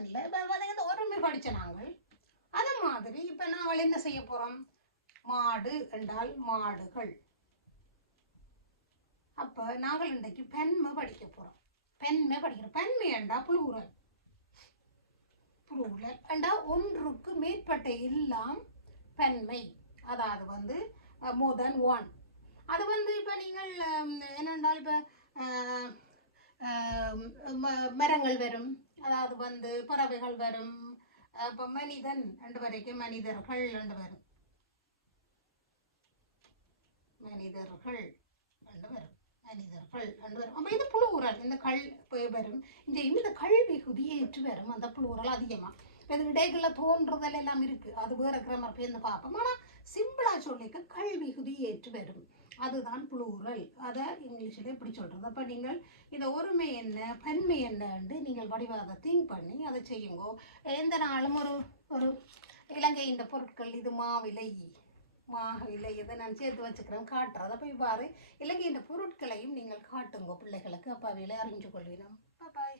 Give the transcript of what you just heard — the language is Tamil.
இல்லை இப்போ பார்த்தீங்கன்னா ஒருமை படித்த நாங்கள். அது மாதிரி இப்போ நாங்கள் என்ன செய்ய போகிறோம் மாடு என்றால் மாடுகள். அப்போ நாங்கள் இன்றைக்கு பெண்மை படிக்க போகிறோம் பெண்மை படிக்கிறோம் பெண்மை என்றா புளூரல் புளூரல் என்றா ஒன்றுக்கு மேற்பட்ட எல்லாம் பெண்மை. அதாவது வந்து மோர் தென் ஒன் அது வந்து இப்போ நீங்கள் என்னென்றால் இப்போ மரங்கள் வரும். அதாவது வந்து பறவைகள் வரும். இப்போ மனிதன் ரெண்டு வரைக்கும் மனிதர்கள் ரெண்டு வரும். மனிதர்கள் ரெண்டு வரும். மனிதர்கள் ரெண்டு வரும். அப்போ இது புளூரல் இந்த கல் போய் வரும். இந்த இந்த கல்வி குதியேற்று வரும். அந்த புளூரல் அதிகமாக இது இடைகளில் தோன்றுதல் எல்லாம் இருக்குது அது வேற கிராமர் பேர்ந்து பார்ப்போம். ஆனால் சிம்பிளாக சொல்லிக்க கல்வி குதியேற்று வரும். அதுதான் புளூரல் அதை இங்கிலீஷில் இப்படி சொல்கிறது அப்போ நீங்கள் இந்த ஒருமை என்ன பன்மை என்னன்னு நீங்கள் வடிவாக திங்க் பண்ணி அதை செய்யுங்கோ. எந்த நாளும் ஒரு ஒரு இலங்கையின் பொருட்கள் இது மாவிலை மாவிலை இதை நான் சேர்த்து வச்சுக்கிறேன் காட்டுறது. அப்போ இவ்வாறு இலங்கையின் பொருட்களையும் நீங்கள் காட்டுங்க பிள்ளைகளுக்கு. அப்போ அவையில அறிஞ்சு கொள்வினோம் பாய்